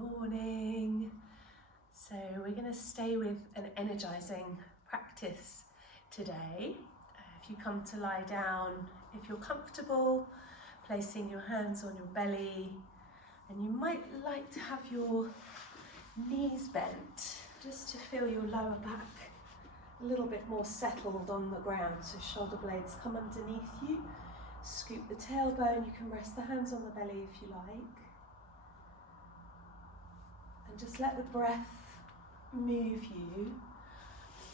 morning. So we're going to stay with an energizing practice today. If you come to lie down, if you're comfortable, placing your hands on your belly, and you might like to have your knees bent just to feel your lower back a little bit more settled on the ground. So shoulder blades come underneath you, scoop the tailbone, you can rest the hands on the belly if you like. And just let the breath move you.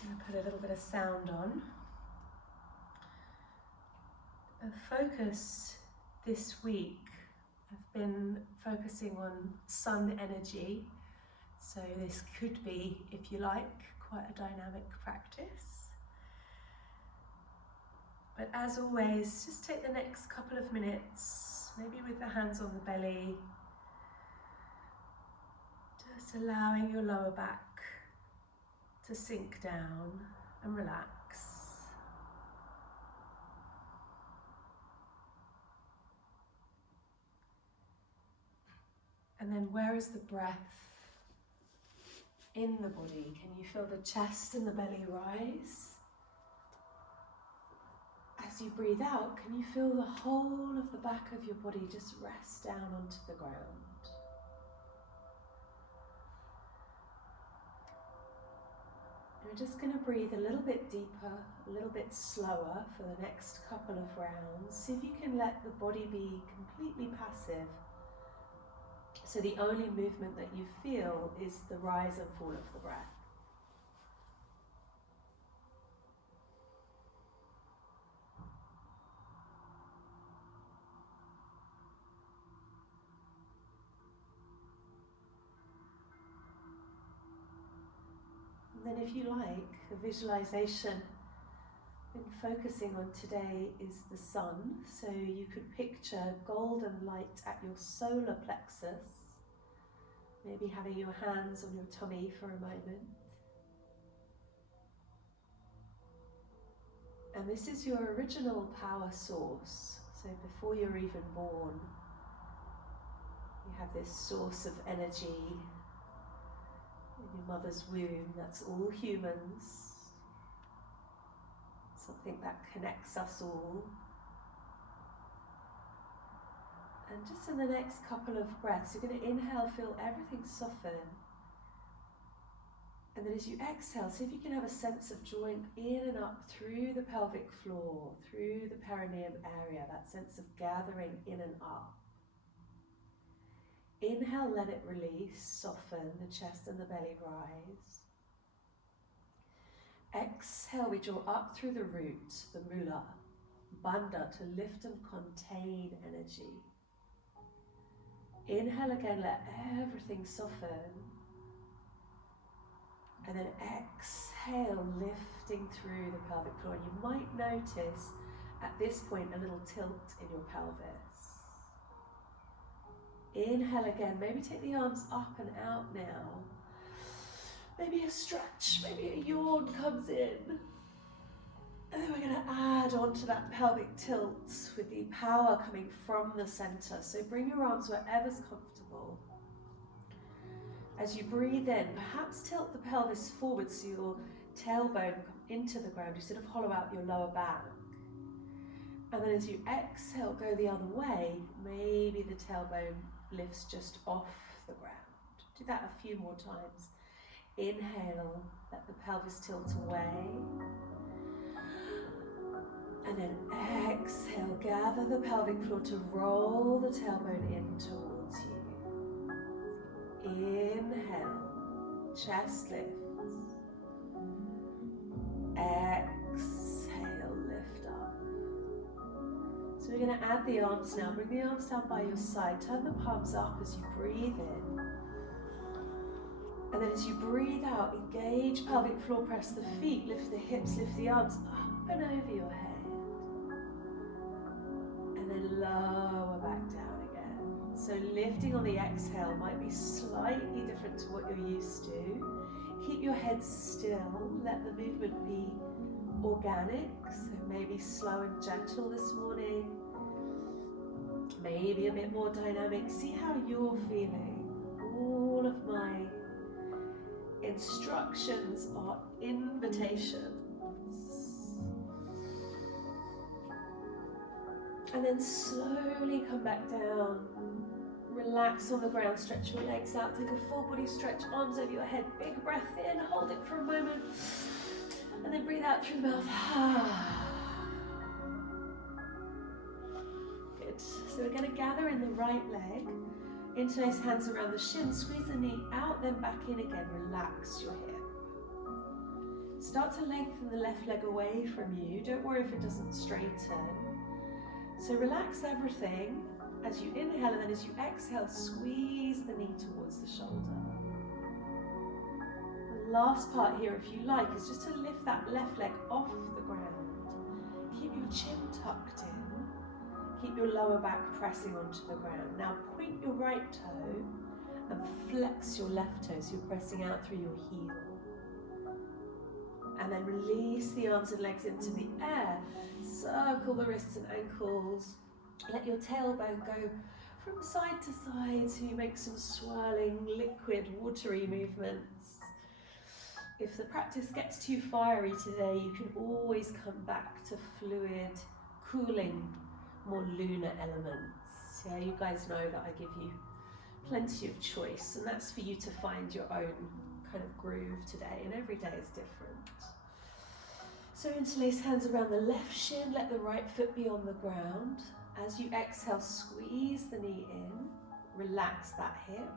I'm going to put a little bit of sound on. The focus this week, I've been focusing on sun energy. So this could be, if you like, quite a dynamic practice. But as always, just take the next couple of minutes, maybe with the hands on the belly, just allowing your lower back to sink down and relax. And then where is the breath in the body? Can you feel the chest and the belly rise? As you breathe out, can you feel the whole of the back of your body just rest down onto the ground? We're just going to breathe a little bit deeper, a little bit slower for the next couple of rounds. See if you can let the body be completely passive. So the only movement that you feel is the rise and fall of the breath. And then if you like, the visualization I've been focusing on today is the sun. So you could picture golden light at your solar plexus, maybe having your hands on your tummy for a moment. And this is your original power source. So before you're even born, you have this source of energy in your mother's womb. That's all humans. Something that connects us all. And just in the next couple of breaths, you're going to inhale, feel everything soften. And then as you exhale, see if you can have a sense of drawing in and up through the pelvic floor, through the perineum area, that sense of gathering in and up. Inhale, let it release, soften, the chest and the belly rise. Exhale, we draw up through the root, the mula, bandha, to lift and contain energy. Inhale again, let everything soften. And then exhale, lifting through the pelvic floor. And you might notice at this point a little tilt in your pelvis. Inhale again, maybe take the arms up and out now. Maybe a stretch, maybe a yawn comes in. And then we're going to add on to that pelvic tilt with the power coming from the center. So bring your arms wherever's comfortable. As you breathe in, perhaps tilt the pelvis forward so your tailbone comes into the ground. You sort of hollow out your lower back. And then as you exhale, go the other way. Maybe the tailbone lifts just off the ground. Do that a few more times. Inhale, let the pelvis tilt away. And then exhale, gather the pelvic floor to roll the tailbone in towards you. Inhale, chest lifts. Exhale, lift up. So we're going to add the arms now. Bring the arms down by your side. Turn the palms up as you breathe in. And then as you breathe out, engage pelvic floor, press the feet, lift the hips, lift the arms up and over your head. And then lower back down again. So lifting on the exhale might be slightly different to what you're used to. Keep your head still, let the movement be organic, so maybe slow and gentle this morning. Maybe a bit more dynamic. See how you're feeling. all of my instructions are invitations. And then slowly come back down. Relax on the ground, stretch your legs out, take a full body stretch, arms over your head, big breath in, hold it for a moment, and then breathe out through the mouth. Good. So we're going to gather in the right leg, interlace hands around the shin, squeeze the knee out, then back in again, relax your hip. Start to lengthen the left leg away from you, don't worry if it doesn't straighten. So relax everything as you inhale, and then as you exhale, squeeze the knee towards the shoulder. The last part here, if you like, is just to lift that left leg off the ground. Keep your chin tucked in. Keep your lower back pressing onto the ground. Now point your right toe and flex your left toe, so you're pressing out through your heel. And then release the arms and legs into the air. Circle the wrists and ankles. Let your tailbone go from side to side so you make some swirling, liquid, watery movements. If the practice gets too fiery today, you can always come back to fluid, cooling, more lunar elements. Yeah, you guys know that I give you plenty of choice, and that's for you to find your own kind of groove today, and every day is different. So interlace hands around the left shin, let the right foot be on the ground. As you exhale, squeeze the knee in, relax that hip.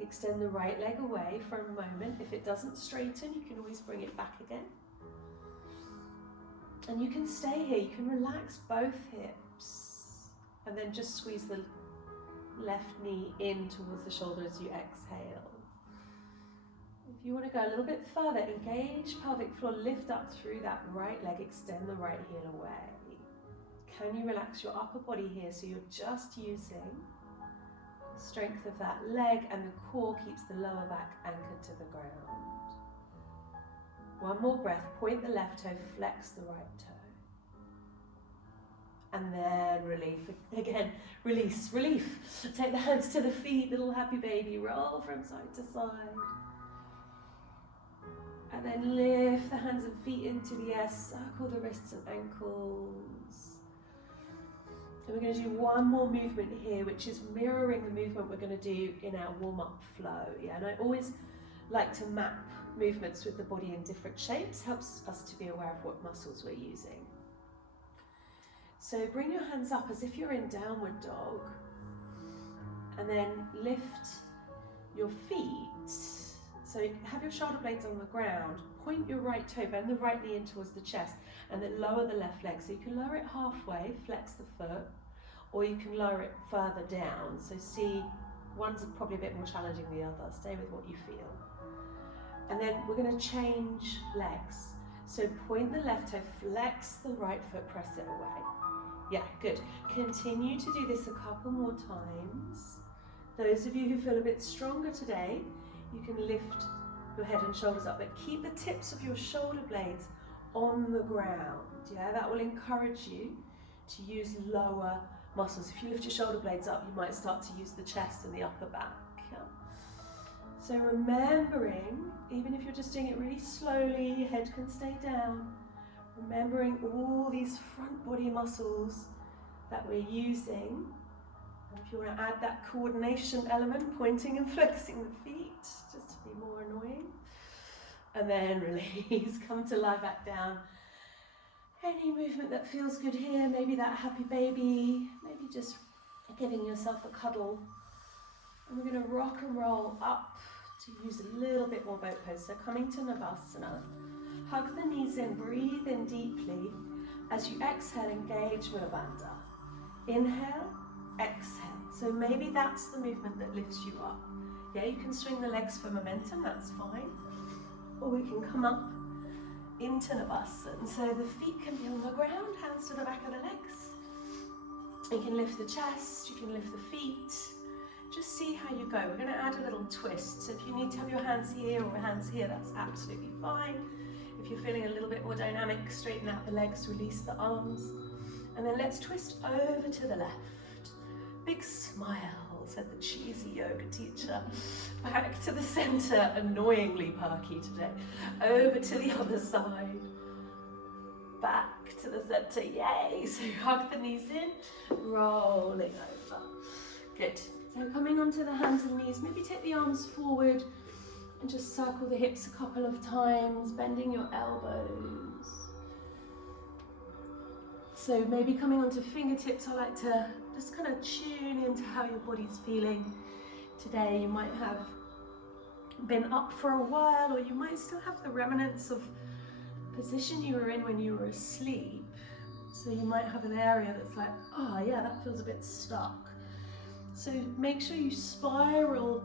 Extend the right leg away for a moment. If it doesn't straighten, you can always bring it back again. And you can stay here, you can relax both hips, and then just squeeze the left knee in towards the shoulder as you exhale. If you want to go a little bit further, engage pelvic floor, lift up through that right leg, extend the right heel away. Can you relax your upper body here so you're just using the strength of that leg, and the core keeps the lower back anchored to the ground. One more breath, point the left toe, flex the right toe. And then relief. Again, release, relief. Take the hands to the feet, little happy baby, roll from side to side. And then lift the hands and feet into the air, circle the wrists and ankles. And we're going to do one more movement here, which is mirroring the movement we're going to do in our warm-up flow. Yeah, and I always like to map movements with the body in different shapes, helps us to be aware of what muscles we're using. So bring your hands up as if you're in downward dog, and then lift your feet. So have your shoulder blades on the ground, point your right toe, bend the right knee in towards the chest, and then lower the left leg. So you can lower it halfway, flex the foot, or you can lower it further down. So see, one's probably a bit more challenging than the other. Stay with what you feel. And then we're going to change legs. So point the left toe, flex the right foot, press it away. Yeah, good. Continue to do this a couple more times. Those of you who feel a bit stronger today, you can lift your head and shoulders up, but keep the tips of your shoulder blades on the ground. Yeah, that will encourage you to use lower muscles. If you lift your shoulder blades up, you might start to use the chest and the upper back. Yeah. So remembering, even if you're just doing it really slowly, your head can stay down. Remembering all these front body muscles that we're using. And if you want to add that coordination element, pointing and flexing the feet, just to be more annoying. And then release, come to lie back down. Any movement that feels good here, maybe that happy baby, maybe just giving yourself a cuddle. And we're going to rock and roll up to use a little bit more boat pose. So coming to Navasana, hug the knees in, breathe in deeply. As you exhale, engage with Bandha. Inhale, exhale. So maybe that's the movement that lifts you up. Yeah, you can swing the legs for momentum, that's fine. Or we can come up into Navasana. So the feet can be on the ground, hands to the back of the legs. You can lift the chest, you can lift the feet. Just see how you go. We're going to add a little twist. So if you need to have your hands here or hands here, that's absolutely fine. If you're feeling a little bit more dynamic, straighten out the legs, release the arms. And then let's twist over to the left. Big big smile, said the cheesy yoga teacher. Back to the center, annoyingly perky today. Over to the other side. Back to the center, yay. So hug the knees in, rolling over. Good. So coming onto the hands and knees, maybe take the arms forward and just circle the hips a couple of times, bending your elbows. So maybe coming onto fingertips, I like to just kind of tune into how your body's feeling today. You might have been up for a while, or you might still have the remnants of position you were in when you were asleep. So you might have an area that's like, oh yeah, that feels a bit stuck. So make sure you spiral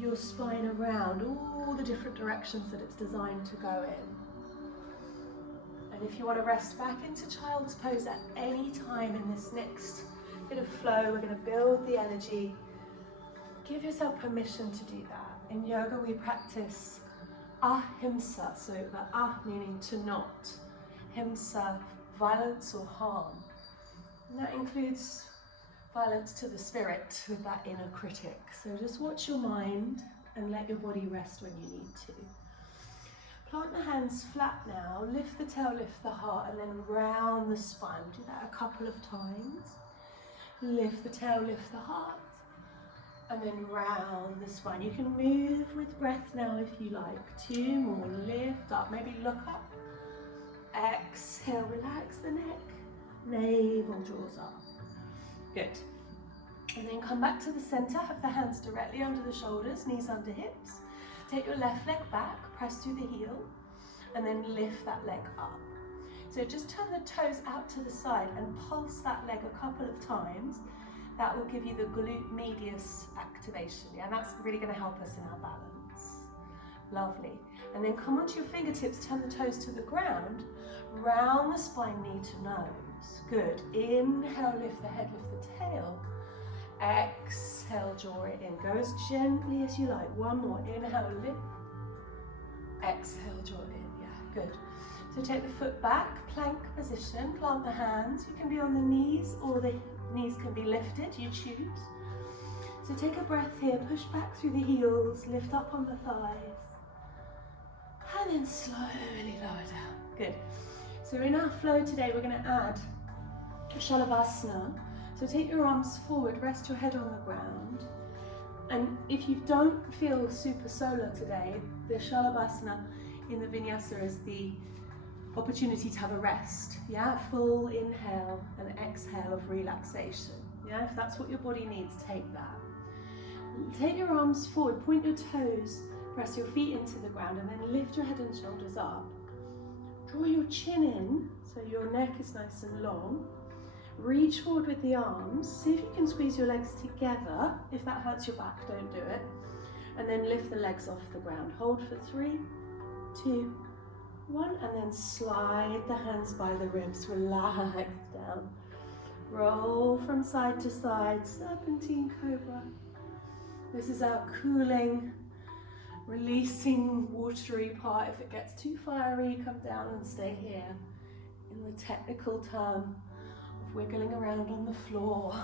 your spine around all the different directions that it's designed to go in. And if you want to rest back into child's pose at any time in this next bit of flow, we're going to build the energy. Give yourself permission to do that. In yoga we practice ahimsa, so the ah meaning to not, himsa, violence or harm. And that includes violence to the spirit with that inner critic. So just watch your mind and let your body rest when you need to. Plant the hands flat now, lift the tail, lift the heart, and then round the spine. Do that a couple of times. Lift the tail, lift the heart, and then round the spine. You can move with breath now if you like. 2 more, lift up, maybe look up. Exhale, relax the neck, navel draws up. Good. And then come back to the center, have the hands directly under the shoulders, knees under hips. Take your left leg back, press through the heel, and then lift that leg up. So just turn the toes out to the side and pulse that leg a couple of times. That will give you the glute medius activation, yeah? And that's really gonna help us in our balance. Lovely. And then come onto your fingertips, turn the toes to the ground, round the spine, knee to nose. Good. Inhale, lift the head, lift the tail. Exhale, draw it in. Go as gently as you like. 1 more. Inhale, lift. Exhale, draw it in. Yeah, good. So take the foot back, plank position, plant the hands. You can be on the knees, or the knees can be lifted, you choose. So take a breath here, push back through the heels, lift up on the thighs. And then slowly lower down. Good. So in our flow today, we're going to add Shalavasana. So take your arms forward, rest your head on the ground. And if you don't feel super solar today, the Shalavasana in the vinyasa is the opportunity to have a rest. Yeah, full inhale and exhale of relaxation. Yeah, if that's what your body needs, take that. Take your arms forward, point your toes, press your feet into the ground, and then lift your head and shoulders up. Draw your chin in so your neck is nice and long. Reach forward with the arms. See if you can squeeze your legs together. If that hurts your back, don't do it. And then lift the legs off the ground. Hold for 3, 2, 1, and then slide the hands by the ribs. Relax down. Roll from side to side, serpentine cobra. This is our cooling, releasing, watery part. If it gets too fiery, come down and stay here. In the technical term of wiggling around on the floor.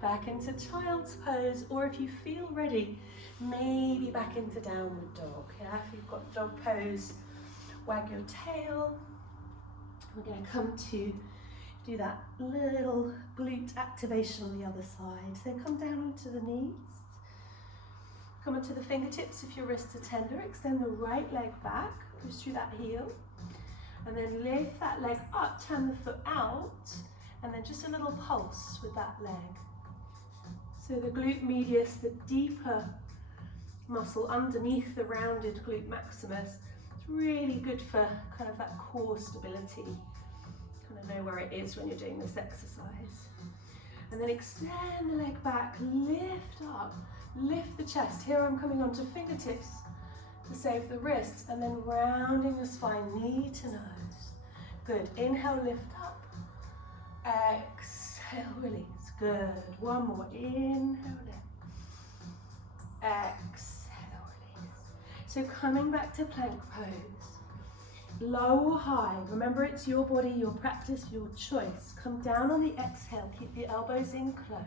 Back into child's pose, or if you feel ready, maybe back into downward dog. Yeah, if you've got dog pose, wag your tail. We're going to come to do that little glute activation on the other side. So come down onto the knees. Come onto the fingertips if your wrists are tender. Extend the right leg back, push through that heel. And then lift that leg up, turn the foot out, and then just a little pulse with that leg. So the glute medius, the deeper muscle underneath the rounded glute maximus, it's really good for kind of that core stability. Kind of know where it is when you're doing this exercise. And then extend the leg back, lift up, lift the chest. Here I'm coming onto fingertips to save the wrists, and then rounding the spine, knee to nose. Good. Inhale, lift up. Exhale, release. Good. 1 more. Inhale, lift. Exhale, release. So coming back to plank pose. Low or high. Remember, it's your body, your practice, your choice. Come down on the exhale. Keep the elbows in close.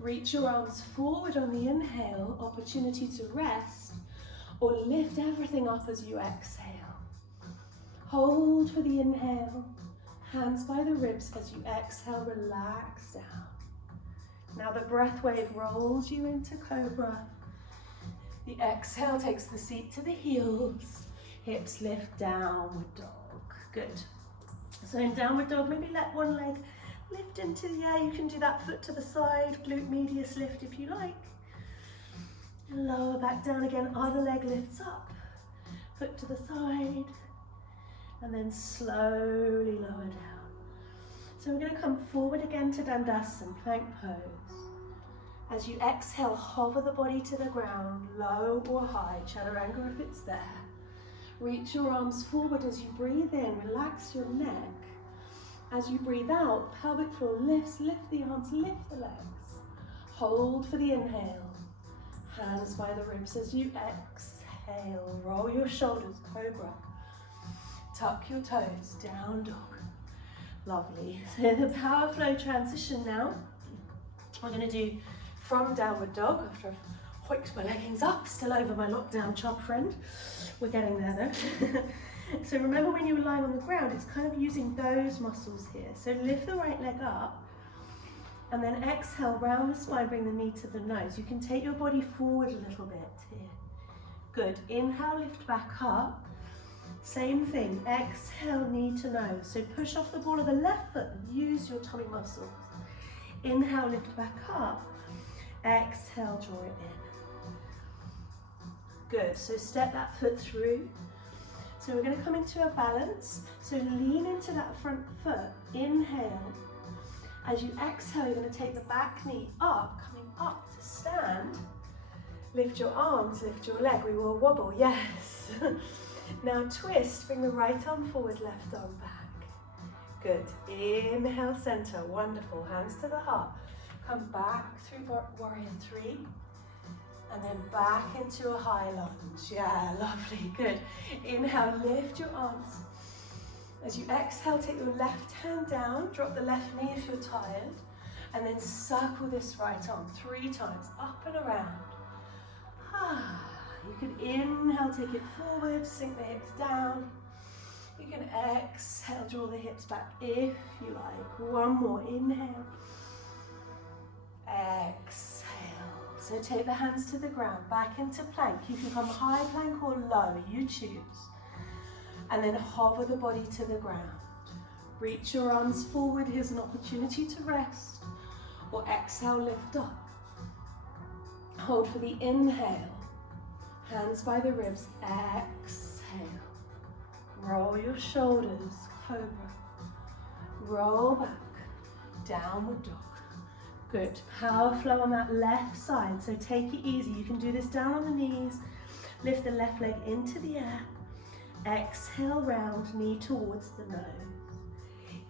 Reach your arms forward on the inhale, opportunity to rest, or lift everything up as you exhale. Hold for the inhale, hands by the ribs as you exhale, relax down. Now the breath wave rolls you into cobra. The exhale takes the seat to the heels, hips lift, downward dog. Good. So in downward dog, maybe let one leg lift into the air. You can do that foot to the side, glute medius lift if you like. And lower back down again, other leg lifts up, foot to the side, and then slowly lower down. So we're going to come forward again to Dandasana, plank pose. As you exhale, hover the body to the ground, low or high, chaturanga if it's there. Reach your arms forward as you breathe in, relax your neck. As you breathe out, pelvic floor lifts, lift the arms, lift the legs. Hold for the inhale. Hands by the ribs as you exhale. Roll your shoulders, cobra. Tuck your toes, down dog. Lovely. So the power flow transition now. We're going to do from downward dog after I've hoiked my leggings up, still over my lockdown chub friend. We're getting there though. So remember when you were lying on the ground, it's kind of using those muscles here. So lift the right leg up and then exhale, round the spine, bring the knee to the nose. You can take your body forward a little bit here. Good. Inhale, lift back up. Same thing. Exhale, knee to nose. So push off the ball of the left foot and use your tummy muscles. Inhale, lift back up. Exhale, draw it in. Good. So step that foot through. So we're going to come into a balance. So lean into that front foot. Inhale. As you exhale, you're going to take the back knee up, coming up to stand. Lift your arms, lift your leg. We will wobble, yes. Now twist, bring the right arm forward, left arm back. Good. Inhale, center. Wonderful. Hands to the heart. Come back through warrior three. And then back into a high lunge. Yeah, lovely, good. Inhale, lift your arms. As you exhale, take your left hand down, drop the left knee if you're tired, and then circle this right arm 3 times, up and around. You can inhale, take it forward, sink the hips down. You can exhale, draw the hips back if you like. One more, inhale. Exhale. So take the hands to the ground, back into plank. You can come high plank or low, you choose. And then hover the body to the ground. Reach your arms forward, here's an opportunity to rest. Or exhale, lift up. Hold for the inhale. Hands by the ribs, exhale. Roll your shoulders, cobra. Roll back, downward dog. Good, power flow on that left side, so take it easy. You can do this down on the knees. Lift the left leg into the air. Exhale, round, knee towards the nose.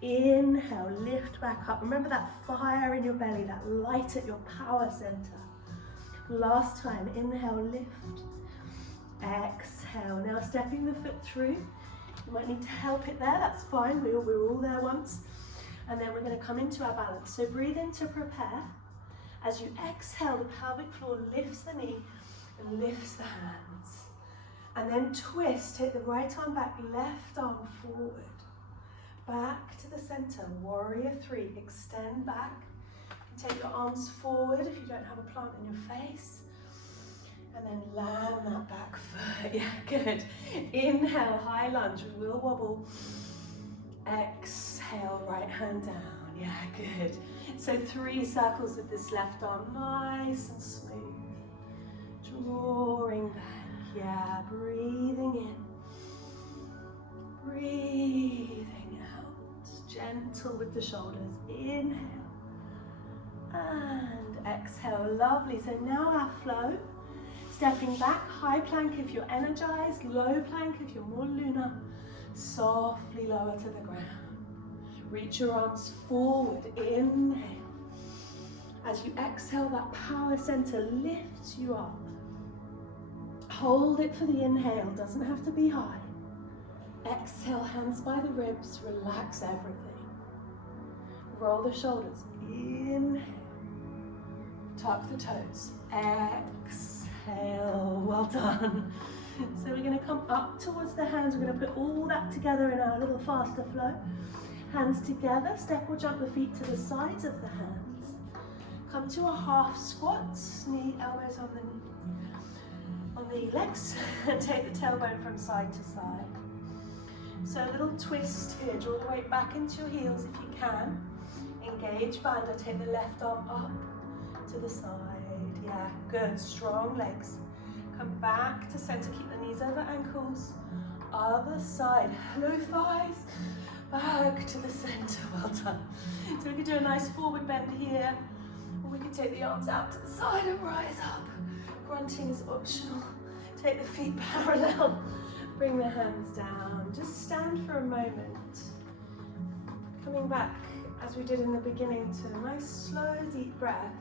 Inhale, lift back up. Remember that fire in your belly, that light at your power center. Last time, inhale, lift. Exhale. Now stepping the foot through. You might need to help it there, that's fine. We were all there once. And then we're going to come into our balance. So breathe in to prepare. As you exhale, the pelvic floor lifts the knee and lifts the hands. And then twist, take the right arm back, left arm forward. Back to the center, warrior three. Extend back. Take your arms forward if you don't have a plant in your face. And then land that back foot. Yeah, good. Inhale, high lunge. We will wobble. Exhale, right hand down. Yeah, good. So 3 circles with this left arm, nice and smooth. Drawing back. Yeah, breathing in. Breathing out. Gentle with the shoulders. Inhale. And exhale. Lovely. So now our flow. Stepping back, high plank if you're energized, low plank if you're more lunar. Softly lower to the ground. Reach your arms forward, inhale. As you exhale, that power center lifts you up. Hold it for the inhale, doesn't have to be high. Exhale, hands by the ribs, relax everything. Roll the shoulders, inhale. Tuck the toes. Exhale. Well done. So we're going to come up towards the hands. We're going to put all that together in our little faster flow. Hands together. Step or jump the feet to the sides of the hands. Come to a half squat. Knee, elbows on the legs. And take the tailbone from side to side. So a little twist here. Draw the weight back into your heels if you can. Engage Bandha. Take the left arm up to the side. Yeah, good. Strong legs. Come back to center. Keep the knees over ankles. Other side. Low thighs. Back to the center. Well done. So we could do a nice forward bend here. Or we could take the arms out to the side and rise up. Grunting is optional. Take the feet parallel. Bring the hands down. Just stand for a moment. Coming back, as we did in the beginning, to a nice slow deep breath.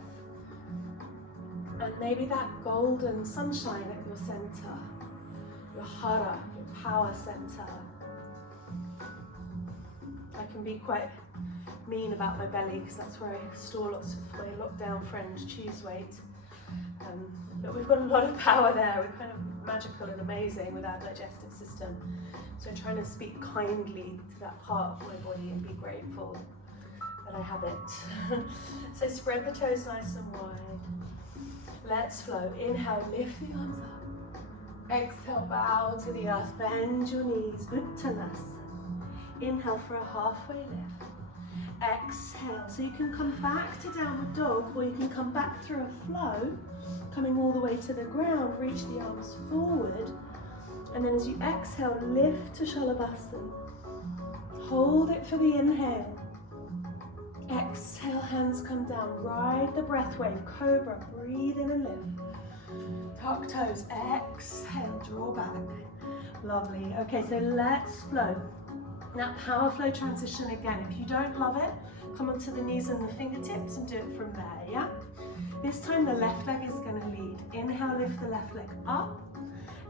And maybe that golden sunshine at your center, your hara, your power center. I can be quite mean about my belly because that's where I store lots of my lockdown friend cheese weight. But we've got a lot of power there. We're kind of magical and amazing with our digestive system. So trying to speak kindly to that part of my body and be grateful that I have it. So spread the toes nice and wide. Let's flow. Inhale, lift the arms up. Exhale, bow to the earth. Bend your knees. Uttanasana. Inhale for a halfway lift. Exhale. So you can come back to downward dog, or you can come back through a flow, coming all the way to the ground. Reach the arms forward. And then as you exhale, lift to Shalabhasana. Hold it for the inhale. Exhale, hands come down. Ride the breath wave. Cobra. Breathe in and lift. Tuck toes. Exhale, draw back. Lovely. Okay, so let's flow. Now power flow transition again. If you don't love it, come onto the knees and the fingertips and do it from there, yeah? This time the left leg is going to lead. Inhale, lift the left leg up.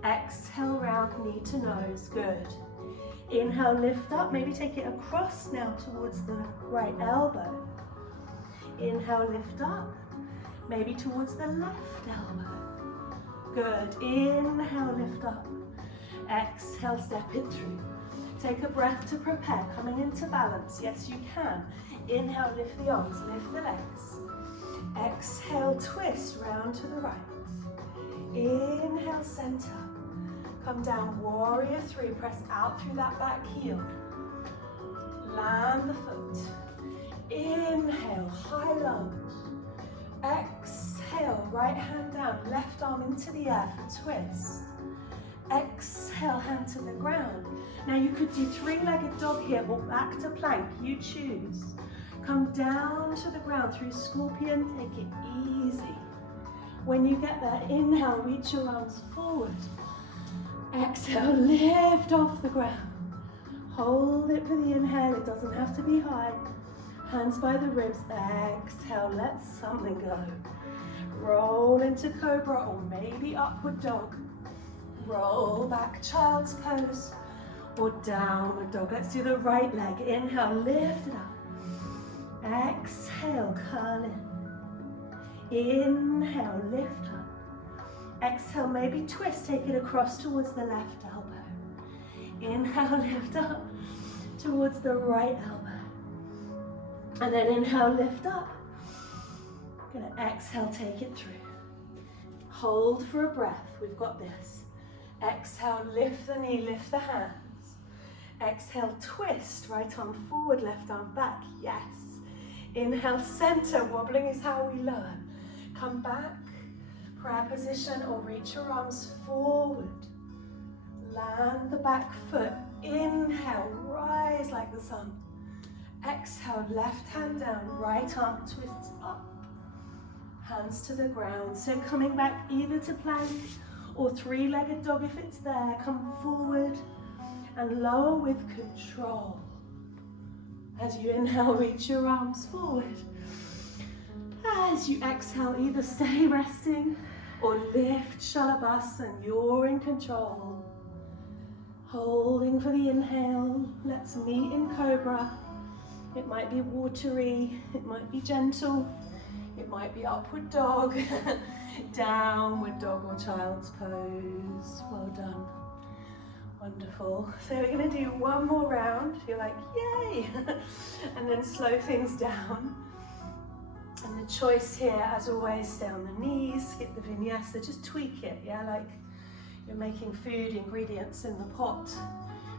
Exhale, round knee to nose. Good. Inhale, lift up. Maybe take it across now towards the right elbow. Inhale, lift up. Maybe towards the left elbow. Good. Inhale, lift up. Exhale, step it through. Take a breath to prepare. Coming into balance. Yes, you can. Inhale, lift the arms, lift the legs. Exhale, twist round to the right. Inhale, center. Come down, warrior three. Press out through that back heel. Land the foot. Inhale, high lunge. Exhale, right hand down, left arm into the air for twist. Exhale, hand to the ground. Now you could do three-legged dog here or back to plank, you choose. Come down to the ground through scorpion, take it easy. When you get there, inhale, reach your arms forward. Exhale, lift off the ground. Hold it for the inhale, it doesn't have to be high. Hands by the ribs, exhale, let something go. Roll into cobra or maybe upward dog. Roll back, child's pose, or downward dog. Let's do the right leg. Inhale, lift it up. Exhale, curl in. Inhale, lift up. Exhale, maybe twist, take it across towards the left elbow. Inhale, lift up towards the right elbow. And then inhale, lift up. Gonna exhale, take it through. Hold for a breath, we've got this. Exhale, lift the knee, lift the hands. Exhale, twist, right arm forward, left arm back, yes. Inhale, center, wobbling is how we learn. Come back, prayer position, or reach your arms forward. Land the back foot. Inhale, rise like the sun. Exhale, left hand down, right arm twists up. Hands to the ground. So coming back either to plank or three-legged dog if it's there. Come forward and lower with control. As you inhale, reach your arms forward. As you exhale, either stay resting or lift Shalabhasana. You're in control. Holding for the inhale. Let's meet in cobra. It might be watery, it might be gentle, it It might be upward dog, downward dog or child's pose. Well done. Wonderful. So we're going to do one more round. You're like, yay! And then slow things down. And the choice here, as always, stay on the knees, skip the vinyasa, just tweak it, yeah? Like you're making food, ingredients in the pot.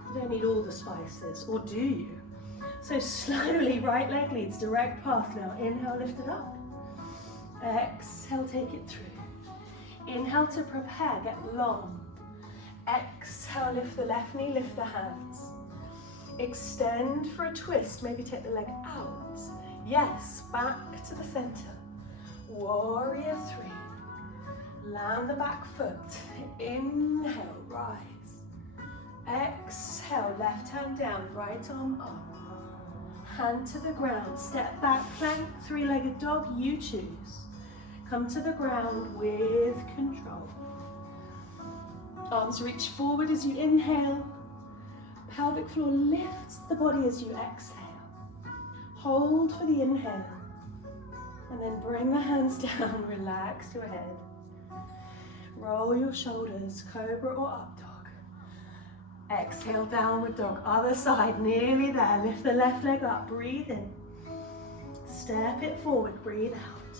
You don't need all the spices, or do you? So slowly, right leg leads, direct path now. Inhale, lift it up. Exhale, take it through. Inhale to prepare, get long. Exhale, lift the left knee, lift the hands. Extend for a twist, maybe take the leg out. Yes, back to the center. Warrior three. Land the back foot. Inhale, rise. Exhale, left hand down, right arm up. Hand to the ground, step back, plank, three-legged dog, you choose. Come to the ground with control. Arms reach forward as you inhale. Pelvic floor lifts the body as you exhale. Hold for the inhale. And then bring the hands down, relax your head. Roll your shoulders, cobra or up dog. Exhale, downward dog, other side, nearly there. Lift the left leg up, breathe in. Step it forward, breathe out.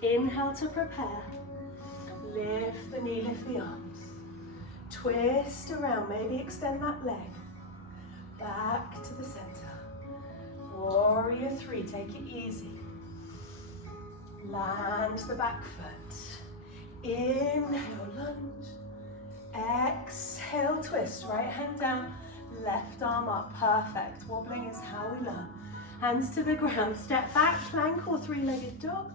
Inhale to prepare. Lift the knee, lift the arms. Twist around, maybe extend that leg. Back to the center. Warrior three, take it easy. Land the back foot. Inhale, lunge. Exhale, twist, right hand down, left arm up, perfect. Wobbling is how we learn. Hands to the ground, step back, plank or three-legged dog.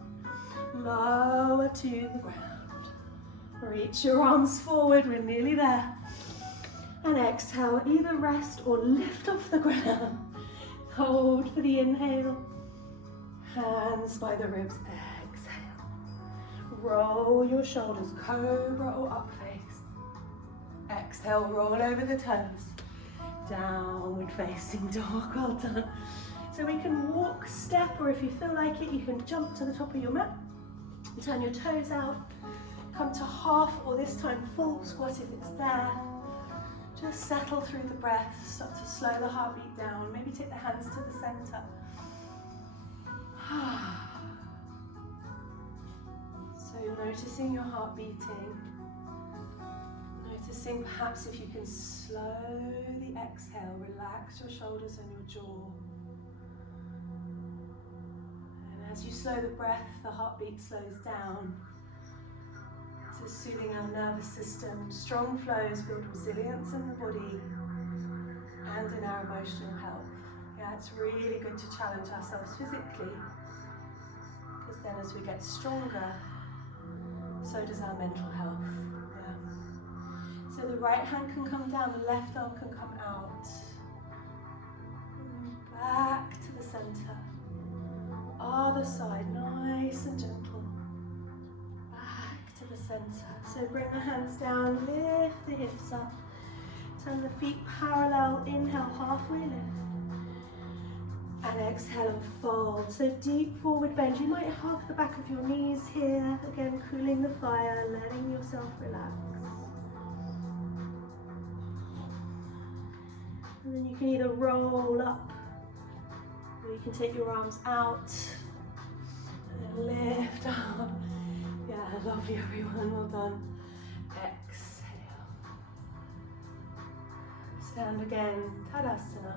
Lower to the ground. Reach your arms forward, we're nearly there. And exhale, either rest or lift off the ground. Hold for the inhale. Hands by the ribs, exhale. Roll your shoulders, cobra or up face. Exhale, roll over the toes. Downward facing dog, well done. So we can walk, step, or if you feel like it, you can jump to the top of your mat. Turn your toes out. Come to half, or this time full squat if it's there. Just settle through the breath, start to slow the heartbeat down. Maybe take the hands to the center. So noticing your heart beating. Noticing perhaps if you can slowly exhale, relax your shoulders and your jaw. And as you slow the breath, the heartbeat slows down. This is soothing our nervous system. Strong flows build resilience in the body and in our emotional health. Yeah, it's really good to challenge ourselves physically, because then as we get stronger, so does our mental health. Yeah. So the right hand can come down, the left arm can come out. Back to the center. Other side, nice and gentle. Back to the center. So bring the hands down, lift the hips up. Turn the feet parallel, inhale, halfway lift. And exhale and fold. So deep forward bend. You might hug the back of your knees here. Again, cooling the fire, letting yourself relax. And then you can either roll up, or you can take your arms out and then lift up. Yeah, lovely everyone, well done. Exhale. Stand again, Tadasana.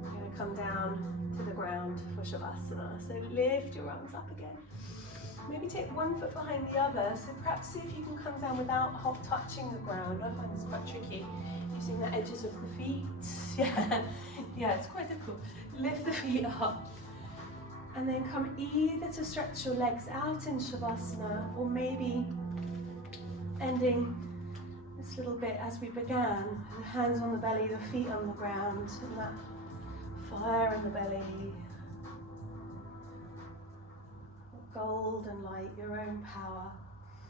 We're going to come down to the ground for Shavasana. So lift your arms up again. Maybe take one foot behind the other. So perhaps see if you can come down without touching the ground. I find this quite tricky. Using the edges of the feet. Yeah, it's quite difficult. Lift the feet up. And then come either to stretch your legs out in Shavasana, or maybe ending this little bit as we began. The hands on the belly, the feet on the ground, and that fire in the belly. Golden light, your own power.